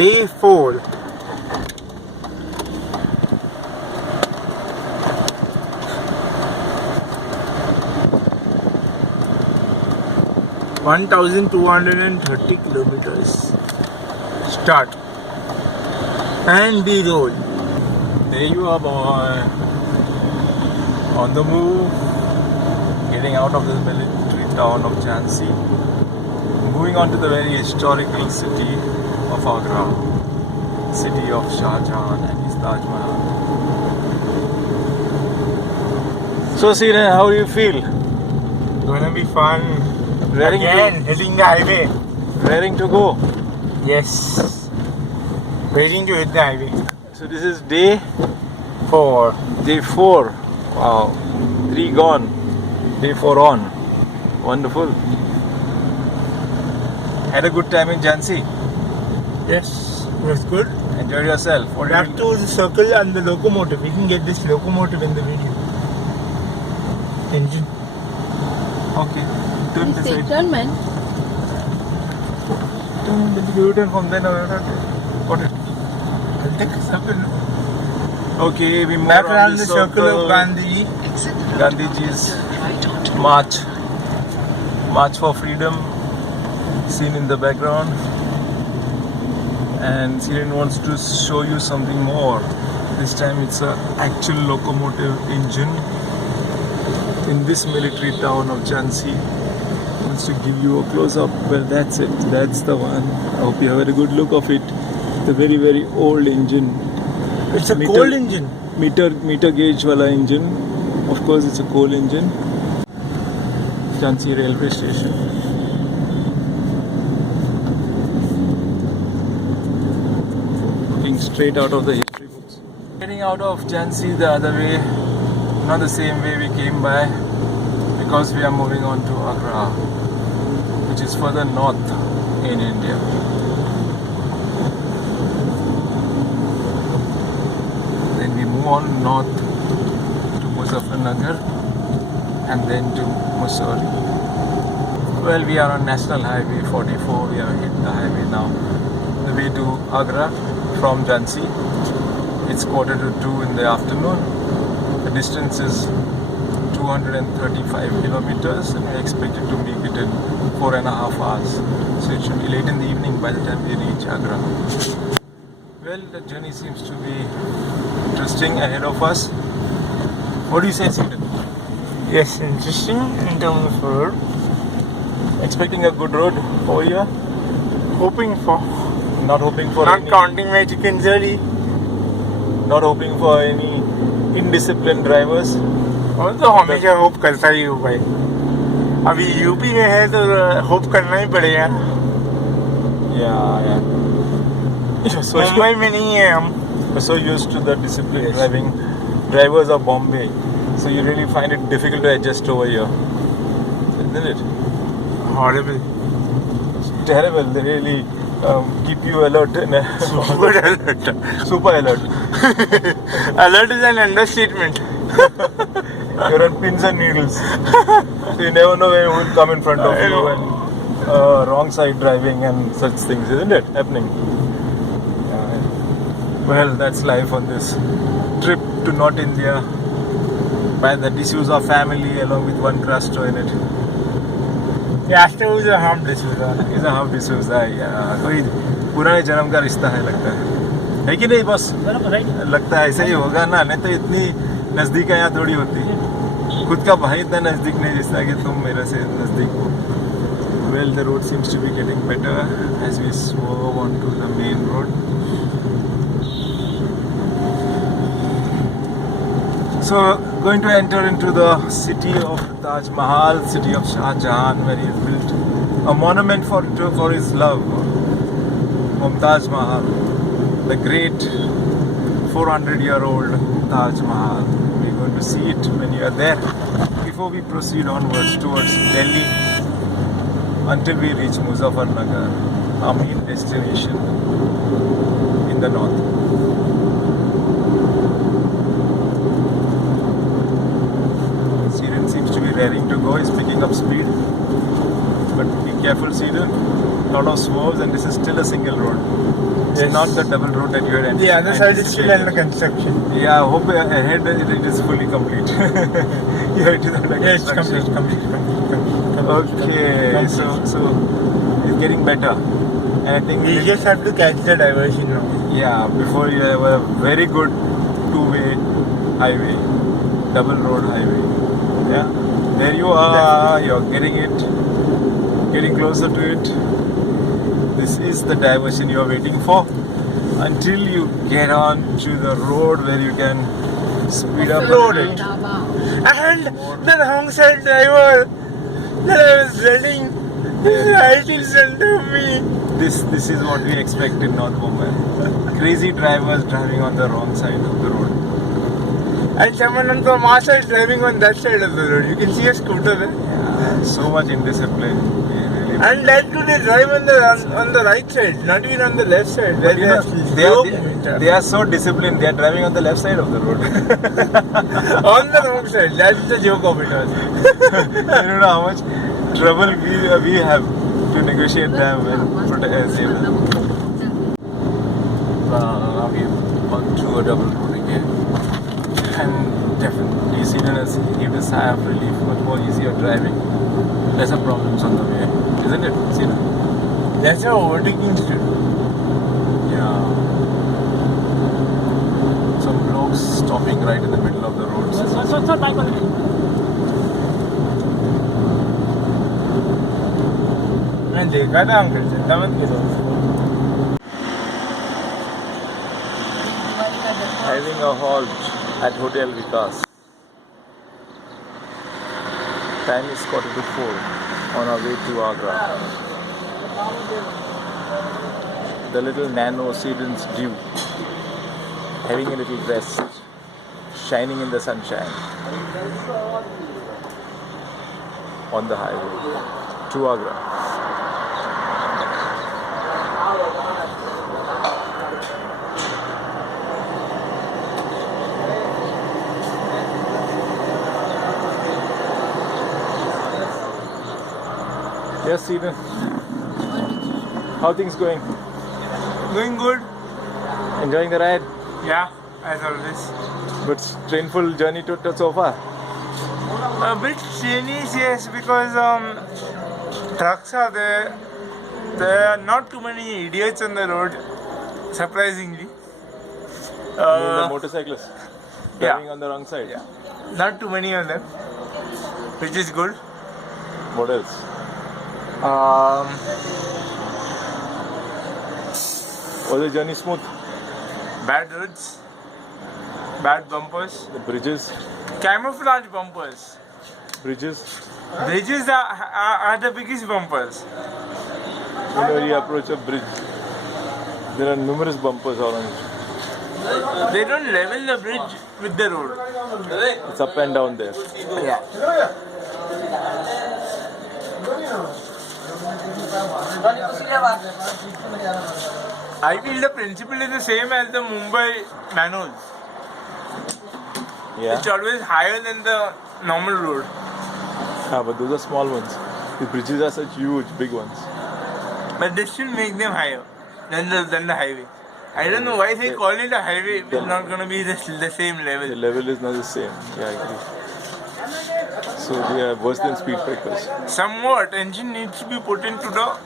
Day 4. (1,230 kilometers). Start. And the road. There you are, boy. On the move. Getting out of the military town of Jhansi. Moving on to the very historical city of Agra. City of Shah Jahan and his Taj Mahal. So, Sina, how do you feel? Gonna be fun. Raring Again, hitting the highway. Raring to go. Yes. Waiting to hit the highway. So this is day 4. Day 4. Wow. 3 gone. Day 4 on. Wonderful. Had a good time in Jhansi. Yes, it was good. Enjoyed yourself. What did Back you to the circle and the locomotive. We can get this locomotive in the video. Engine. Okay. Turn this side. Turn, man. Turn the U-turn from there. Got it. I'll take a circle. Okay, we move Back around around the the circle of Gandhi. Gandhiji's march for freedom seen in the background, and Siren wants to show you something more. This time it's an actual locomotive engine in this military town of Jhansi. Wants to give you a close-up. Well, that's it. That's the one. I hope you have a good look of it. It's a very, very old engine. It's a coal engine. Meter gauge wala engine. Of course, it's a coal engine. Jhansi railway station. Looking straight out of the history books. Getting out of Jhansi the other way, not the same way we came by, because we are moving on to Agra, which is further north in India. Then we move on north to Muzaffarnagar and then to Mussoorie. Well, we are on National Highway 44. We have hit the highway now. The way to Agra from Jhansi. It's 1:45 in the afternoon. The distance is 235 kilometers, and we are expected to make it in 4.5 hours. So it should be late in the evening by the time we reach Agra. Well, the journey seems to be interesting ahead of us. What do you say, Sweden? Yes, interesting in terms of road. Expecting a good road over here? Hoping for. Not hoping for Not any, counting my chickens early. not hoping for any indisciplined drivers. और तो हमेशा hope करता ही हूँ भाई. अभी UP में है तो होप करना ही पड़ेगा. Yeah. मुंबई में नहीं है हम. We're so used to the disciplined driving drivers of Bombay, so you really find it difficult to adjust over here, isn't it? Horrible. It's terrible. They really keep you alert. Super alert. Super alert. Alert is an understatement. You're on pins and needles. So you never know when it would come in front of you, and wrong side driving and such things, isn't it? Happening. Well, that's life on this trip to North India by the D'Souza family along with one Crastro in it. Crastro is a half D'Souza. He's a half D'Souza. कोई पुराने जन्म का रिश्ता है लगता है कि नहीं बस? लगता है ऐसा ही होगा ना, नहीं तो इतनी नज़दीक यहाँ थोड़ी होती. खुद का भाई इतना नज़दीक नहीं रिश्ता कि तुम मेरे से नज़दीक हो. Well, the road seems to be getting better as we move on to the main road. So, going to enter into the city of Taj Mahal, city of Shah Jahan, where he built a monument for his love, Mumtaz Mahal, the great 400-year-old Taj Mahal. We're going to see it when you are there. Before we proceed onwards towards Delhi, until we reach Muzaffarnagar, our main destination in the north. Siren seems to be raring to go. He's picking up speed, but be careful, Siren. lot of swerves, and this is still a single road. It's Yes. not the double road that you had The other side is still anticipated. under construction. Yeah, I hope ahead it is fully complete. Yeah, it is under Yeah, it's construction. complete. Okay, so it's getting better, and I think We just have to catch the diversion now. yeah, before you have a very good two-way highway, double road highway. Yeah, there you are. You're getting it, getting closer to it. This is the diversion you're waiting for until you get on to the road where you can speed up a Load little. And the wrong side driver that I was running is right in front of me. This is what we expect in North Mumbai. Crazy drivers driving on the wrong side of the road. And someone from our side driving on that side of the road. You can see a scooter there. Yeah, so much indiscipline. Really. And that too, they drive on the right side, not even on the left side. But Where you they know, have they slow are, moving they traffic. are so disciplined. They are driving on the left side of the road. On the wrong side. That's the joke of it all. You don't know how much trouble we have to negotiate them and save them. Now we've gone through a double road again, and definitely Sweden has given a sigh of relief, much more easier driving, lesser problems on the way, isn't it, Sweden? That's how overtaking stood. Yeah. Some blokes stopping right in the middle of the road. मैं देखा था uncle चिंता मत करो Having a halt at Hotel Vikas. Time is 4:45 on our way to Agra. The little Nano Sedan's due, having a little rest, shining in the sunshine on the highway to Agra. Yes, Eden. How things going? Going good? Enjoying the ride? Yeah, as always. But painful journey to so far. A bit strenuous, yes, because trucks are there. There are not too many idiots on the road, surprisingly. The motorcyclists driving on the wrong side. Yeah. Not too many of them, which is good. What else? Was the journey smooth? Bad roads, bad bumpers, The bridges, camouflage bumpers. bridges. Bridges are the biggest bumpers. Whenever you approach a bridge, there are numerous bumpers around it. They don't level the bridge with the road. It's up and down there. Yeah. I feel the principle is the same as the Mumbai manuals. Yeah. It's always higher than the normal road. But those are small ones. The bridges are such huge, big ones. But they still make them higher than the highway. I don't know why they call it a highway if it's not going to be the same The level. level is not the same. Yeah, I agree. So they are worse than speed breakers. Some more attention needs to be put into the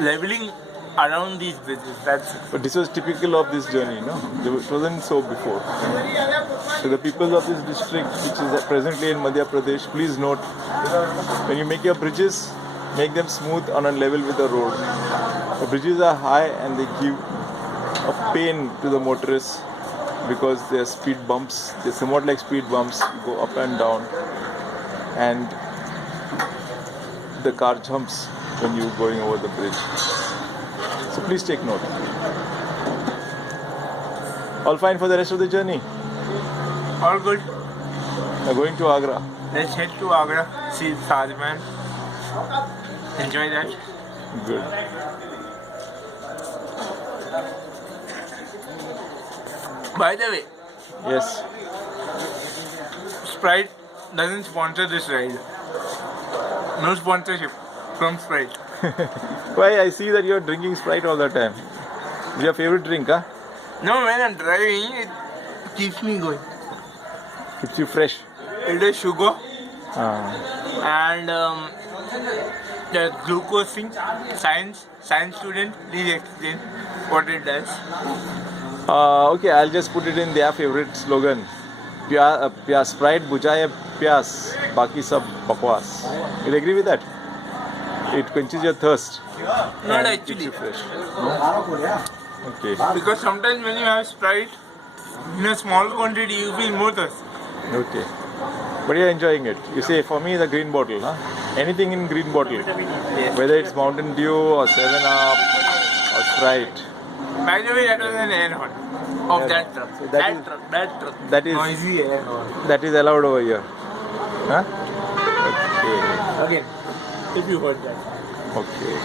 leveling around these bridges. That's it. But this was typical of this journey, no? It wasn't so before. So the people of this district, which is presently in Madhya Pradesh, please note, when you make your bridges, make them smooth on a level with the road. The bridges are high and they give a pain to the motorists because they are speed bumps. They're somewhat like speed bumps, go up and down, and the car jumps when you're going over the bridge. So please take note. All fine for the rest of the journey. All good. We're going to Agra. Let's head to Agra, see Taj Mahal. Enjoy that. Good. By the way, Yes. Sprite doesn't sponsor this ride. No sponsorship. from Sprite. Why? I see that you're drinking Sprite all the time. Is your favorite drink, huh? No, when I'm driving, it keeps me going. Keeps you fresh. It is sugar Ah. and the glucose thing. Science student, please explain what it does. Okay, I'll just put it in their favorite slogan. प्यास Sprite बुझाए प्यास बाकी सब बकवास. You agree with that? It quenches your thirst. Not and actually. keeps you fresh. Okay. Because sometimes when you have Sprite in a small quantity, you feel more thirsty. Okay. But you're enjoying it. You say, for me, the green bottle, huh? Anything in green bottle. Yes. Whether it's Mountain Dew or 7-Up or Sprite. By the way, that was an air horn of Air that horn. truck. So That truck. that is Noisy air horn. that is allowed over here. Huh? Okay. Again, if you heard that. Okay.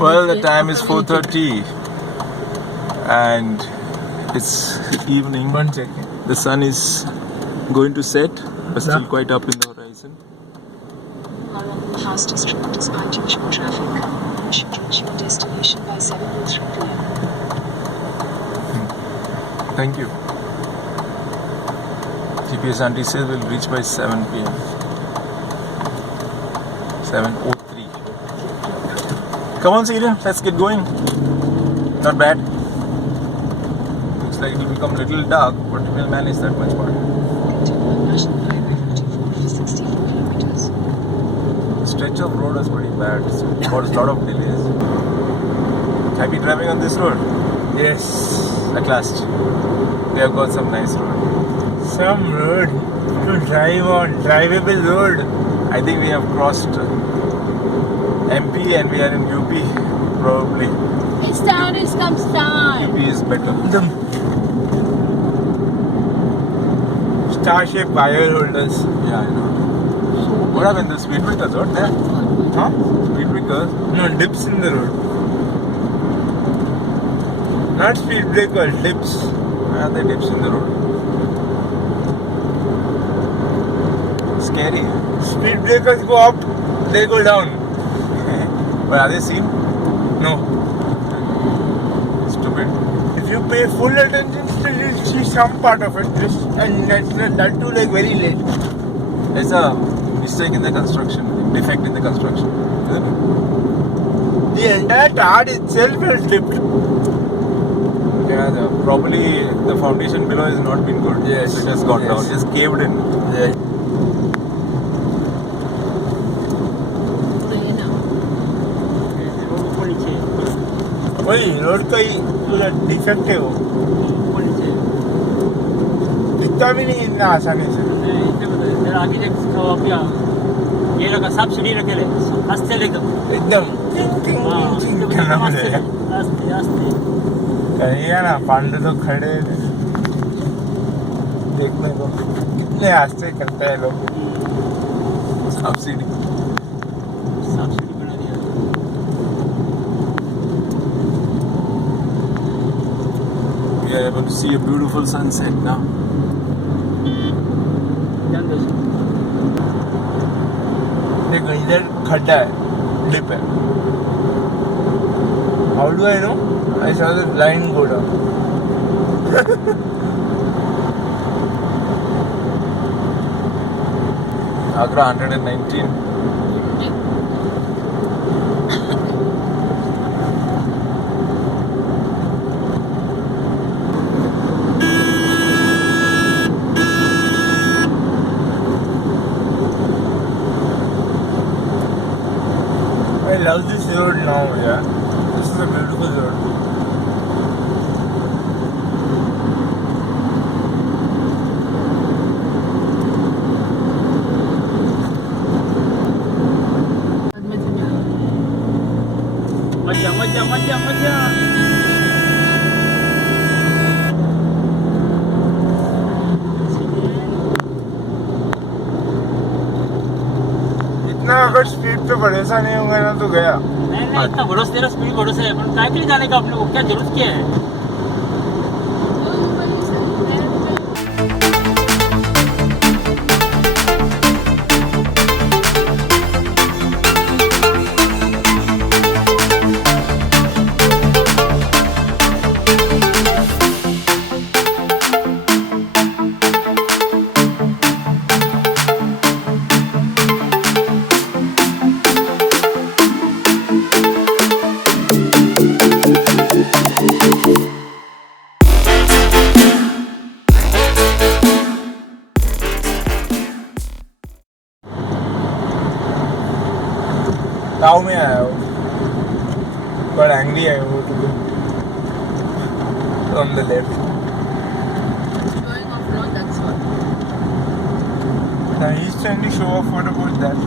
Well, the time is 4:30 and it's evening. 1 second. The sun is going to set, but still quite up in the horizon. Along the fastest route despite usual traffic. You should reach your destination by 7:03 p.m. Thank you. GPS auntie says we'll reach by 7 p.m. 7:03. Come on, Syrian, let's get going. Not bad. Looks like it will become a little dark, but we will manage that much part. Continue on National Highway 44 for 64 kilometers. The stretch of road is pretty bad, so it caused a lot of delays. Happy driving on this road? Yes. At last. We have got some nice road. Some road to drive on. Drivable road. I think we have crossed MP and we are in UP, probably. It's down, it's comes down. UP is better. The star-shaped wire holders. Yeah, I know. What happened? The speed breakers aren't there? Huh? Speed breakers? No, dips in the road. Not speed breakers, dips. Are there dips in the road? Scary. Speed breakers go up, they go down. But are they seen? No. Stupid. If you pay full attention, still you'll see some part of it. And that too like very late. There's a mistake in the construction, defect in the construction, isn't it? The entire tar itself has dipped. Yeah, probably the foundation below has not been good. Yes. It has gone down, Yes. just caved in. Yeah. वही road का ही पूरा defect है वो दिखता भी नहीं इतना आसानी से सब्सिडी रखेले आस्ते लेकर एकदम करना पड़ेगा आस्ते आस्ते कहीं ना पांडे तो खड़े देखने को कितने आस्ते करते हैं लोग Subsidy. सब्सिडी बना दिया We are able to see a beautiful sunset now. देखो इधर खड्डा है डिप है how do I know I saw the line go down Agra 119. I love this road now, yeah. This is a beautiful road. मजा मजा मजा मजा इतना अगर स्पीड पे भरोसा नहीं होगा ना तो गया. नहीं इतना भरोसा तेरा स्पीड भरोसा है पर काय के लिए जाने का अपने को क्या जरूरत क्या है गाँव में आया वो. But angry I वो to go from the left. Going off road, that's what. Now he's trying to show off. What about that?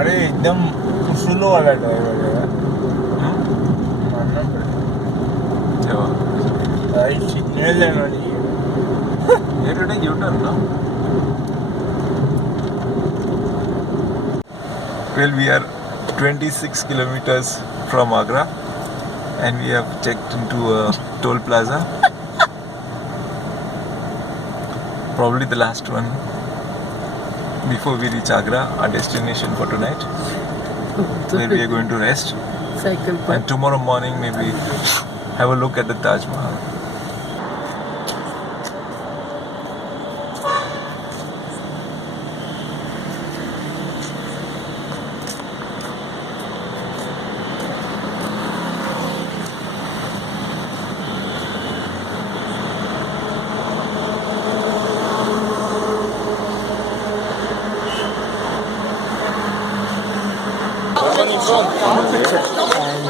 अरे एकदम स्लो वाला ड्राइवर है यार. मानना पड़ेगा. राइट सिग्नल लेना नहीं है. Here to take U-turn, no? Well, we are 26 kilometers from Agra and we have checked into a toll plaza. Probably the last one before we reach Agra, our destination for tonight, where we are going to rest. Cycle And tomorrow morning maybe have a look at the Taj Mahal.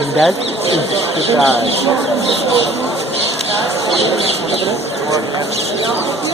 and that is the